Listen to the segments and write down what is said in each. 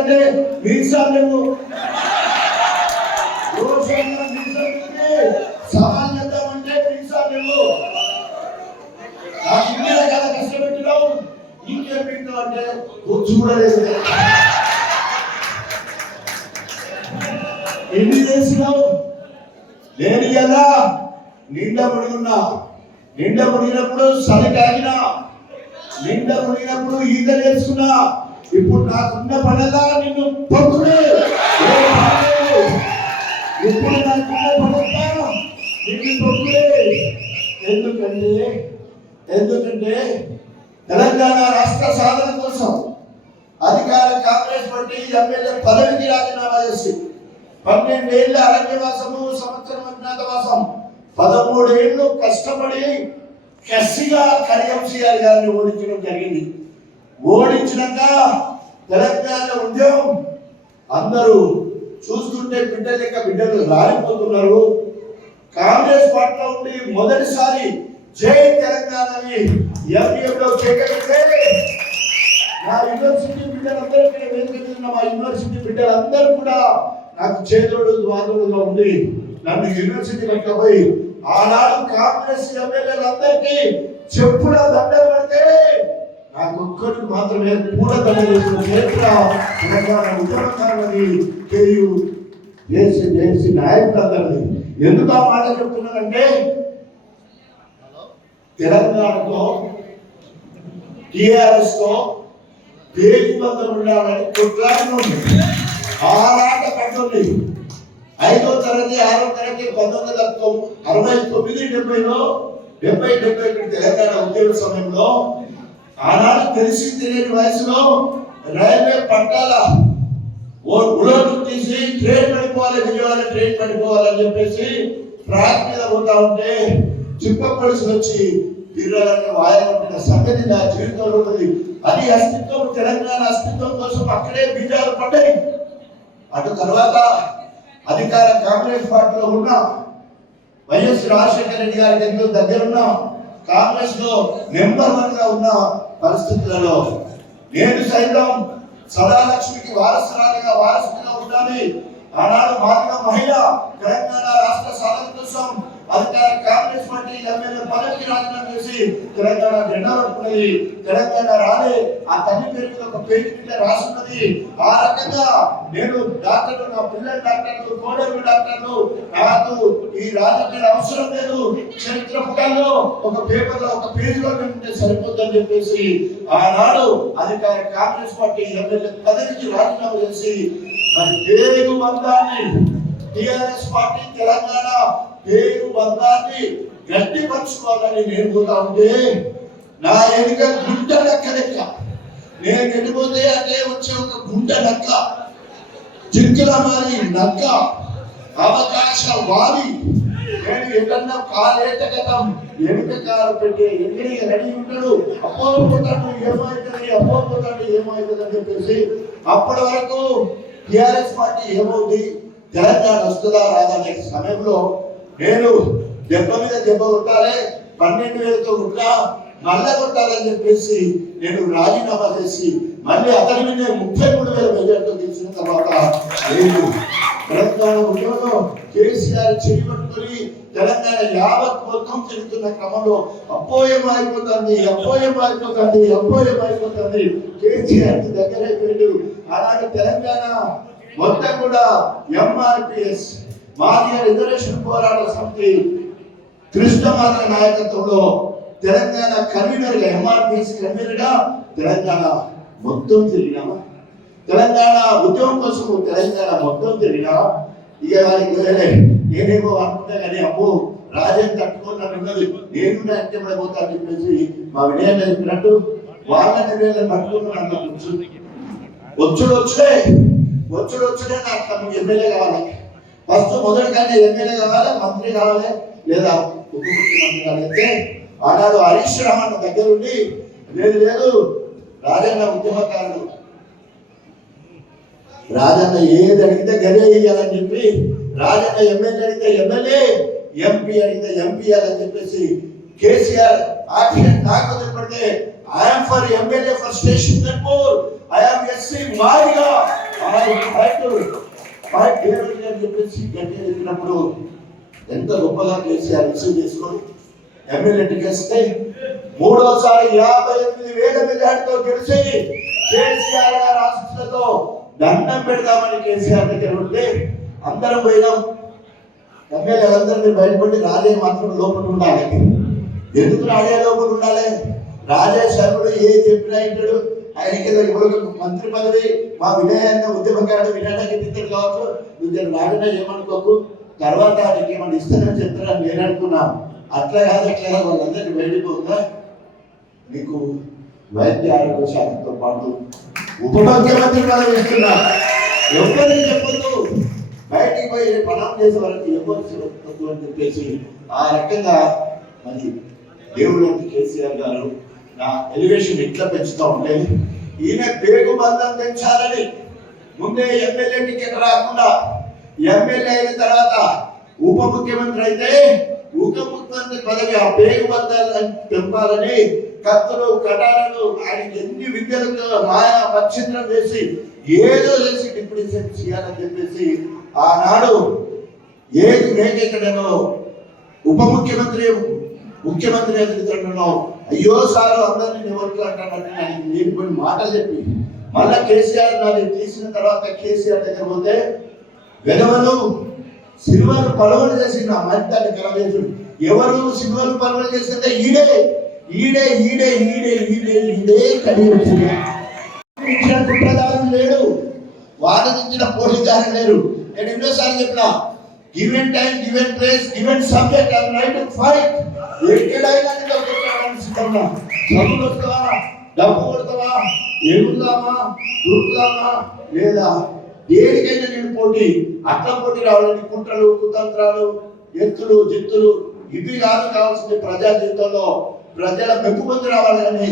చేద్దామంటే వీసా లేవు, సవాల్ చేద్దామంటే వీసా లేవు. నాకు ఇన్ని రకాల కష్టపెట్టినావు, ఇంకేం పెట్టినావు అంటే చూడలేదు. ఎన్ని చేసినావు? నేను కదా నిండా మునిగున్నా, నిండా మునిగినప్పుడు చలి కాగినా, నిండా మునిగినప్పుడు ఈత నేర్చుకున్నా. ఇప్పుడు నాకున్న పనలా నిన్ను పొక్కుడే, ఇప్పుడు నాకున్న పనంతా నిన్ను పొక్కుడే. ఎందుకంటే తెలంగాణ రాష్ట్ర సాధన కోసం అధికార కాంగ్రెస్ పార్టీ ఎమ్మెల్యే పదవికి రాజీనామా చేసి 12 ఏళ్ళ అరణ్యవాసము, సంవత్సరం అజ్ఞాతవాసం, 13 ఏళ్ళు కష్టపడి కసిగా కడియంసీఆర్ గారిని ఓడించడం జరిగింది. ఓడించినాక తెలంగాణ ఉద్యమం అందరూ చూస్తుంటే బిడ్డలు రాలిపోతున్నారు. కాంగ్రెస్ పార్టీలో ఉండి మొదటిసారి జై తెలంగాణని ఎంపీఎంలో చేకరిస్తే నా యూనివర్సిటీ బిడ్డలందరూ మా యూనివర్సిటీ బిడ్డలందరూ కూడా నాకు చేదోడు ద్వాదోడుగా ఉండి నన్ను యూనివర్సిటీ పట్టుకపోయి ఆనాడు కాంగ్రెస్ ఎమ్మెల్యేలందరికీ చెప్పుడా దండ పడితే నాకు ఒక్కరికి మాత్రమే పూల దండ చేసిన చరిత్ర తెలంగాణ ఉద్యమకారులని చేసి నాయకులందరినీ. ఎందుకు ఆ మాట చెప్తున్నానంటే తెలంగాణతో టిఆర్ఎస్ తో పేరు బంధం ఉండాలని కొట్లాటం ఉంది, ఆరాట పడుతుంది. 5వ తరగతి 6వ తరగతి 1969-70లో 70-71 తెలంగాణ ఉద్యమ సమయంలో ఆనాడు తెలిసి తెలియని వయసులో రైల్వే పట్టాల ఉలట్లు తీసి ట్రైన్ పడిపోవాలి, విజయవాడ ట్రైన్ పడిపోవాలని చెప్పేసి ట్రాక్ మీద పోతా ఉంటే చిప్ప పోలీసులు వచ్చి పిల్లలకి వాయన సంగతి నా జీవితంలో ఉన్నది. అది అస్తిత్వం, తెలంగాణ అస్తిత్వం కోసం అక్కడే బీజాలు పడ్డాయి. అటు తర్వాత అధికార కాంగ్రెస్ పార్టీలో ఉన్న వైఎస్ రాజశేఖర రెడ్డి గారికి ఎంతో దగ్గరున్న కాంగ్రెస్ లో నెంబర్ 1 గా ఉన్న పరిస్థితులలో నేను సైతం సదాలక్ష్మికి వారసుడిగా ఉండాలి. ఆనాడు మాదిగ మహిళ తెలంగాణ రాష్ట్ర సాధన కోసం అధికార కాంగ్రెస్ పార్టీ ఎమ్మెల్యే పదవికి రాజీనామా చేసి తెలంగాణ జెండా పట్టుకున్నది. తెలంగాణ రాలే, ఆ తల్లి పేరు ఒక పేరు మీద రాసున్నది. ఆ రకంగా నేను డాక్టర్లు, నా పిల్లలు డాక్టర్లు, కోడలు డాక్టర్లు, నాకు ఈ రాజకీయ అవసరం లేదు. చరిత్ర పుటల్లో ఒక పేపర్లో ఒక పేజీలో ఉంటే సరిపోతుందని చెప్పేసి ఆనాడు అధికార కాంగ్రెస్ పార్టీ ఎమ్మెల్యే పదవికి రాజీనామా చేసి మరి పేరు బంధాన్ని టిఆర్ఎస్ పార్టీ తెలంగాణ పేరు బంధాన్ని గట్టిపరచుకోవాలని నేను పోతా ఉంటే నా ఎన్నిక గుంట లెక్క నేను వెళ్ళిపోతే అంటే వచ్చే ఒక గుంట నక్క, జింకల మారి నక్క, అవకాశ వారి. నేను ఎక్కడన్నా కాలేట కథం ఎన్నిక కాలు పెట్టి ఎక్కడి రెడీ ఉంటాడు, అపోతాడు ఏమవుతుంది అని చెప్పేసి అప్పటి వరకు టిఆర్ఎస్ పార్టీ ఏమవుతుంది, తెలంగాణ వస్తుందా రాదా అనే సమయంలో నేను దెబ్బ మీద దెబ్బ కొట్టాలి, 12,000తో కొట్టా మళ్ళా కొట్టాలని చెప్పేసి నేను రాజీనామా చేసి మళ్ళీ అతని మీద 33,000 మెజార్టీతో గెలిచిన తర్వాత నేను తెలంగాణ ఉద్యమంలో కేసీఆర్ చెయ్యి పట్టుకొని తెలంగాణ యావత్ మొత్తం చెందుతున్న క్రమంలో అపోయమైపోతుంది. కేసీఆర్ దగ్గరైపోయాడు. ఆనాడు తెలంగాణ మొత్తం కూడా ఎంఆర్పిఎస్ మాదిగ రిజర్వేషన్ పోరాట సమితి కృష్ణమాత నాయకత్వంలో తెలంగాణ కన్వీనర్ గా, ఎంఆర్పిఎస్ కన్వీనర్ గా తెలంగాణ మొత్తం తిరిగినామా, తెలంగాణ ఉద్యమం కోసం తెలంగాణ మొత్తం తిరిగినామా. ఇక నేనేమో అనుకుంటా కానీ అమ్మో రాజేంద్ర తట్టుకున్నది నేను వెంటబడిపోతా అని చెప్పేసి మా వినయంగా చెప్పినట్టు వాళ్ళ నిర్ణయాలను పట్టుకున్నాను. వచ్చుడే నాకు ఎమ్మెల్యే కావాలి. ఫస్ట్ మొదటిగానే ఎమ్మెల్యే కావాలి, మంత్రి కావాలి, లేదా ఉప ముఖ్యమంత్రి కావాలి. ఆనాడు హరీష్ రామన్ దగ్గరుండి లేదు రాజన్న ఉద్యమకారుడు, రాజన్న ఏది అడిగితే గదే ఇయ్యాలని చెప్పి, రాజన్న ఎమ్మెల్యే అడిగితే ఎమ్మెల్యే, ఎంపీ అడిగితే ఎంపీ అని చెప్పేసి కేసీఆర్ ఆక్షన్ నాకు చెప్పితే I'm for MLA for station దర్పూర్, ఐఎమ్ ఎస్సీ మాదిగా అని చెప్పేసి గట్టిగా చెప్పినప్పుడు ఎంత గొప్పగా కేసీఆర్ రిసీవ్ చేసుకొని ఎమ్మెల్యే టికెట్స్తే మూడోసారి 58,000 మెజార్టీతో గెలిచి కేసీఆర్ గారి ఆశీస్సులతో దండం పెడదామని కేసీఆర్ దగ్గర ఉంటే అందరం పోయినాం. ఎమ్మెల్యేలందరూ మీరు బయటపడి రాజే మాత్రం లోపల ఉండాలి. ఎందుకు రాజే లోపల ఉండాలి? రాజే శర్మడు ఏ చెప్పినా ఇంటాడు. ఆయనకి ఇప్పుడు మంత్రి పదవి మా వినయాన్ని ఉద్యమకారుడు వినయానికి ఇద్దరు కావచ్చు. నువ్వు రాజనే ఏమనుకోకు, తర్వాత ఆయనకి ఏమన్నా ఇస్తానని చెప్తారని నేను అనుకున్నాను. అట్లా కాదు వాళ్ళందరికీ బయటపోగా మీకు వైద్య ఆరోగ్య శాఖతో పాటు ఉప ముఖ్యమంత్రి పదవి ఇస్తున్నా. ఎవరికి చెప్పొద్దు, బయటికి పోయి పనం చేసే వరకు ఎవరు చెప్పొద్దు అని చెప్పేసి ఆ రకంగా మరి దేవుడు కేసీఆర్ గారు నా ఎలివేషన్ ఇట్లా పెంచుతూ ఉంటే ఈయన పేగు బంధం పెంచాలని ముందే ఎమ్మెల్యే టికెట్ రాకుండా ఎమ్మెల్యే అయిన తర్వాత ఉప ముఖ్యమంత్రి అయితే ఉప ముఖ్యమంత్రి పదవి ఆ పేగు బంధాలను పెంపాలని కత్తులు కటారాలు ఆయన ఎన్ని విద్యలతో మాయా పక్షిత్రం చేసి ఏదో చేసి డిప్యూటీ సీఎం చేయాలని చెప్పేసి ఆనాడు ఏది మేకెక్కడనో ఉప ముఖ్యమంత్రి ముఖ్యమంత్రి ఎదుగుతున్నాను. అయ్యో సారు అందరినీ ఎవరికి అంటానంటే నేను కొన్ని మాటలు చెప్పి మళ్ళా కేసీఆర్ నాది తీసిన తర్వాత కేసీఆర్ దగ్గర పోతే వెలవలు సినిమాలు పలవలు చేసిన మధ్యాన్ని కలవేసు ఎవరు సినిమాలు పలవలు చేసిందే ఈడే ఈడే ఈడే ఈడే ఈడే ఈడే కలిగి కుట్రదారులు లేడు, వాదనించిన పోలీసులు లేరు. నేను ఎన్నోసార్లు చెప్పినా given time given place given subject I right to fight. ఎక్కడైనా సిద్ధంగా చదువులు వస్తావా, డబ్బు కొడతావా, ఎగురుదామా, దూకుదామా లేదా దేనికైనా నేను పోటీ. అట్లా పోటీ రావాలని కుట్రలు కుతంత్రాలు ఎత్తులు జిత్తులు ఇవి కాదు కావాల్సింది. ప్రజా జీవితంలో ప్రజల మెప్పు పొంది రావాలి కానీ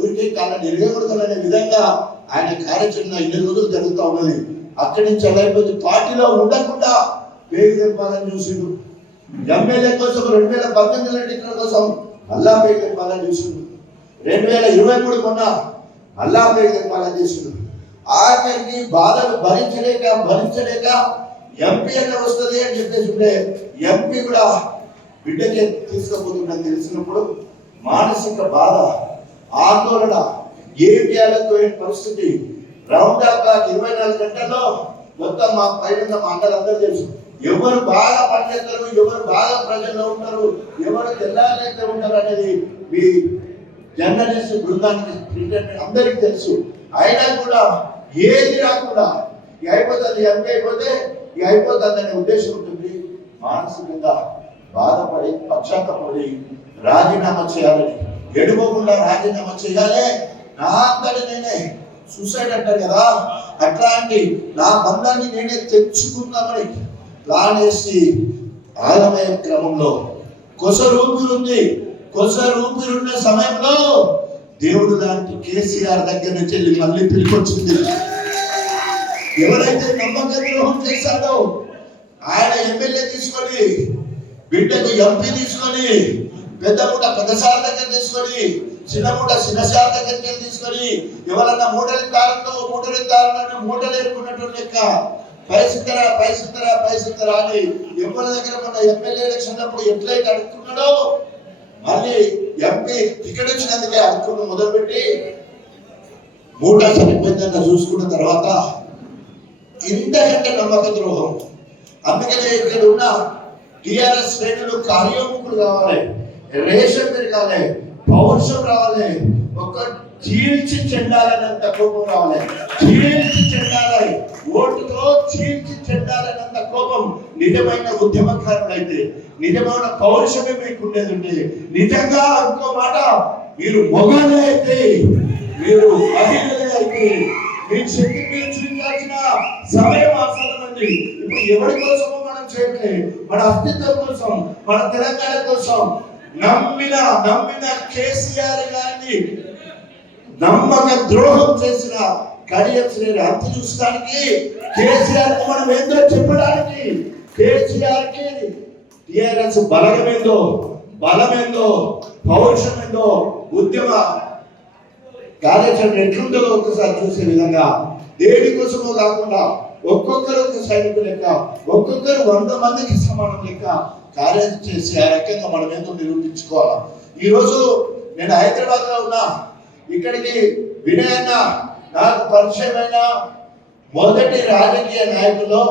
ఊరికి కళ్ళ నిరగకూడదనే విధంగా ఆయన కార్యాచరణ 2 రోజులు జరుగుతూ ఉన్నది. అక్కడి నుంచి అయిపోయింది. పార్టీలో ఉండకుండా పేరు తెంపాలని చూసిండు. ఎమ్మెల్యే కోసం 2018 ఎన్నికల కోసం అల్లా పేరు తెంపాలని చూసిండు. 2023 కొన్న అల్లా పేరు తెంపాలని చేసిండు. ఆఖరికి బాధలు భరించలేక ఎంపీ అన్న వస్తుంది అని చెప్పేసి ఉంటే ఎంపీ కూడా బిడ్డకే తీసుకుపోతుందని తెలిసినప్పుడు మానసిక బాధ ఆందోళన ఏం చేయాలతో పరిస్థితి. రౌండ్ అప్ 24 గంటల్లో మొత్తం మా పైన మా అందరూ తెలుసు. ఎవరు బాగా పనిచేస్తారు, ఎవరు బాగా ప్రజల్లో ఉంటారు, ఎవరు తెల్లారైతే ఉంటారు అనేది మీ జర్నలిస్ట్ బృందానికి అందరికీ తెలుసు. అయినా కూడా ఏది రాకుండా అయిపోతుంది, ఎంపీ అయిపోతే అయిపోతుంది అనే ఉద్దేశం ఉంటుంది. మానసికంగా బాధపడి పశ్చాత్తపడి రాజీనామా చేయాలని ఎడుకోకుండా రాజీనామా చేయాలి. నా అంతటి నేనే సూసైడ్ అంటారు కదా, అట్లాంటి నా బంధాన్ని నేనే తెచ్చుకుందామని ప్లాన్ వేసి ఆగమయ క్రమంలో కొసరూపిరున్న సమయంలో దేవుడు లాంటి కేసీఆర్ దగ్గర నుంచి వెళ్ళి మళ్ళీ పిలికొచ్చింది. ఎవరైతే నమ్మక ద్రోహం చేశాడో ఆయన ఎమ్మెల్యే తీసుకొని బిడ్డకు ఎంపీ తీసుకొని పెద్ద సార్ దగ్గర తీసుకొని చిన్న సార్ దగ్గరికి తీసుకొని ఎవరన్నా మూటలు ఏరుకున్నట్టు లెక్క పైసిత్తరా అని ఎవరి దగ్గర మన ఎమ్మెల్యే ఎలక్షన్ అప్పుడు ఎట్లయితే అడుగుతున్నాడో మళ్ళీ ఎంపీ టికెట్ వచ్చినందుకే అడుగుతున్న మొదలుపెట్టి మూట సరిపోయిందన్న చూసుకున్న తర్వాత ఇంతకంటే నమ్మక ద్రోహం. అందుకనే ఇక్కడ ఉన్న టిఆర్ఎస్ శ్రేణులు కార్యోముఖులు కావాలి, రేషన్ పెరగాలి, పౌరుషం రావాలి, ఒక చీల్చి చెండాలన్నంత కోపం రావాలి, ఓటుతో చీల్చి చెండాలన్నంత కోపం. నిజమైన ఉద్యమకారులైతే నిజమైన పౌరుషమే మీకు ఉండేది ఉంటే నిజంగా ఇంకో మాట మీరు మొగలే అయితే మీరు మహిళలే అయితే మీకు శక్తి మీరు చూపించాల్సిన సమయం అవసరమండి. ఇప్పుడు ఎవరి కోసమో మనం చేయట్లే, మన అస్తిత్వం కోసం, మన తెలంగాణ కోసం నమ్మిన కేసీఆర్ గారిని నమ్మక ద్రోహం చేసిన కడియం శ్రేణి అంత చూసడానికి కేసీఆర్ మనం ఏందో చెప్పడానికి కేసీఆర్ కి టిఆర్ఎస్ బలమేందో పౌరుషమేందో ఉద్యమ కార్యాచరణ ఎట్లుంటుందో ఒక్కసారి చూసే విధంగా దేనికోసమో కాకుండా ఒక్కొక్కరు ఒక సైనికులు లెక్క, ఒక్కొక్కరు 100 మందికి సమానం లెక్క కార్యం చేసి ఆ రకంగా మనం ఏంటో నిరూపించుకోవాలి. ఈరోజు నేను హైదరాబాద్ లో ఉన్నా. ఇక్కడికి వినయ్ అన్న నాకు పరిచయమైన మొదటి రాజకీయ నాయకుల్లో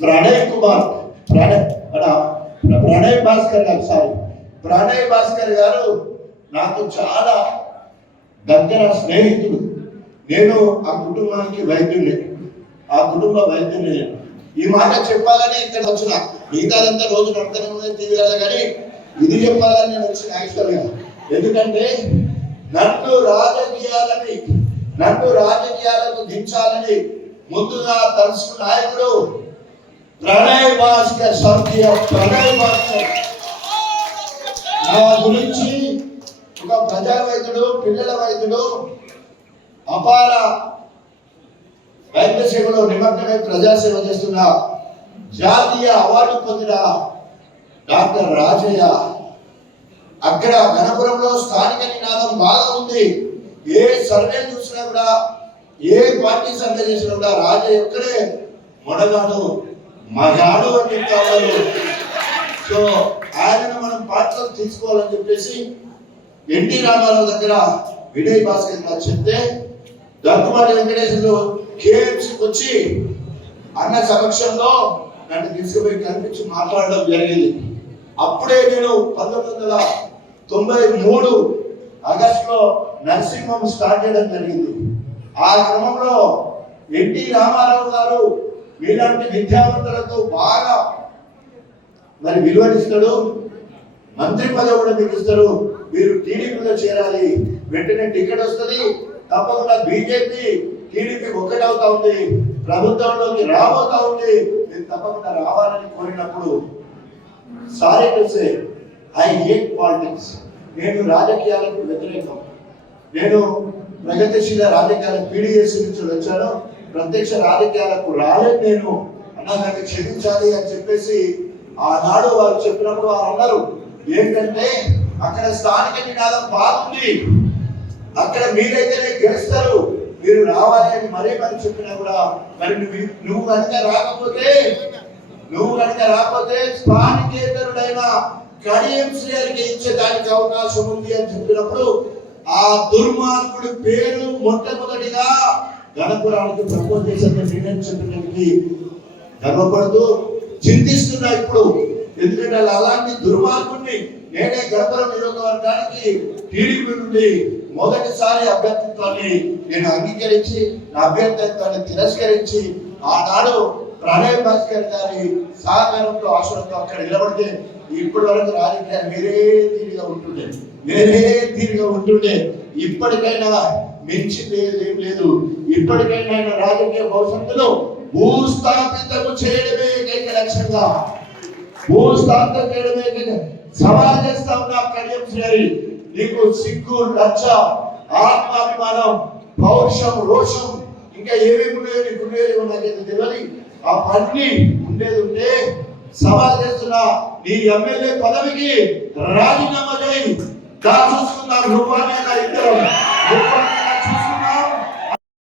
ప్రణయ్ భాస్కర్ గారు నాకు చాలా దగ్గర స్నేహితుడు. నేను ఆ కుటుంబానికి వైద్యుడే, ఆ కుటుంబ వైద్యుడే. ఈ మాట చెప్పాలని ఇక్కడ వచ్చిన, మిగతాదంతా రోజు నడుతూనే ఉన్నది టీవీలలో, కానీ ఇది చెప్పాలని నేను వచ్చిన యాక్చువల్గా. ఎందుకంటే నన్ను రాజకీయాలకు దించాలని ముందుగా తలుసుకున్న నాయకుడు ప్రణయ్ భాస్కర్. స్వర్గీయ ప్రణయ్ భాస్కర్ నా గురించి ఒక ప్రజా వైద్యుడు, పిల్లల వైద్యుడు, అపార వైద్య సేవలో నిమగ్నమై ప్రజాసేవ చేస్తున్న జాతీయ అవార్డు పొందిన డాక్టర్ రాజయ్య. అక్కడ గణపురంలో స్థానిక నినాదం బాగా ఉంది. ఏ సర్వే చూసినా కూడా, ఏ పార్టీ సర్వే చేసినా కూడా రాజయ్య ఒక్కడే మొడగాడు, మగాడు అని చెప్తారు. సో ఆయనను మనం పార్టీలో తీసుకోవాలని చెప్పేసి ఎన్టీ రామారావు దగ్గర వినయ్ భాస్కర్ గారు చెప్తే దగ్గుమాటి వెంకటేశ్వర్లు కేఎంసీకి వచ్చి అన్న సమక్షంలో నన్ను తీసుకుపోయి కనిపించి మాట్లాడడం జరిగింది. అప్పుడే నేను 1993 ఆగస్టులో నర్సింగ్ హోమ్ స్టార్ట్ చేయడం జరిగింది. ఆ క్రమంలో ఎన్టీ రామారావు గారు మీలాంటి విద్యావంతులకు బాగా మరి విలువనిస్తాడు, మంత్రి పదవి కూడా మీకు ఇస్తారు, మీరు టీడీపీలో చేరాలి, వెంటనే టికెట్ వస్తుంది, తప్పకుండా బీజేపీ టీడీపీ ఒక్కటవుతా ఉంది, ప్రభుత్వంలోకి రాబోతా ఉంది, మీరు తప్పకుండా రావాలని కోరినప్పుడు sorry to say I hate politics. నేను రాజకీయాలకు వ్యతిరేకం. నేను ప్రగతిశీల రాజకీయాలకు పీడీఎస్ నుంచి వచ్చాను, ప్రత్యక్ష రాజకీయాలకు రాలేదు నేను అన్నా, నన్ను క్షమించాలి అని చెప్పేసి ఆనాడు వారు చెప్పినప్పుడు వారు అన్నారు ఏంటంటే అక్కడ స్థానిక నినాదం బాగుంది, అక్కడ మీరైతేనే గెలుస్తారు, మీరు రావాలి అని మరీ మరి చెప్పినా కూడా మరి నువ్వు కనుక రాకపోతే స్థానికేతరుడైన కడియం శ్రీహరికి ఇచ్చేదానికి అవకాశం ఉంది అని చెప్పినప్పుడు ఆ దుర్మార్గుడి పేరు మొట్టమొదటిగా గణపురానికి ప్రపోజ్ చేసిన నేను చెప్పినప్పటికీ గర్వపడుతూ చింతిస్తున్నా ఇప్పుడు. ఎందుకంటే అలాంటి దుర్మార్గుడిని నేనే గణపురం నియోజకవర్గానికి టీడీపీ నుండి మొదటిసారి అభ్యర్థిత్వాన్ని నేను అంగీకరించి నా అభ్యర్థిత్వాన్ని తిరస్కరించి ఆనాడు ప్రణయ్ భాస్కర్ గారి సహకారంతో ఆశ్రమంతో అక్కడ నిలబడితే ఇప్పటి వరకు రాజకీయాలు వేరే తీరుగా ఉంటుండే. ఇప్పటికైనా మించిపోయేది ఏం లేదు. ఇప్పటికైనా ఆయన రాజకీయ భవిష్యత్తులో భూస్థాపితము చేయడమే ఏకైక లక్ష్యంగా, భూస్థాపితం చేయడమే సవాల్ చేస్తా ఉన్నా. కడియం శ్రీ నీకు సిగ్గు, లజ్జ, ఆత్మాభిమానం, పౌరుషం, రోషం ఇంకా ఏమేమి ఉండేది నీకు ఉండేది నాకైతే తెలియదు. ఆ పని ఉండేది ఉంటే సవాల్ చేస్తున్నా, నీ ఎమ్మెల్యే పదవికి రాజీనామా చేయి. చూసుకున్నా రూపాయలు ఇద్దరు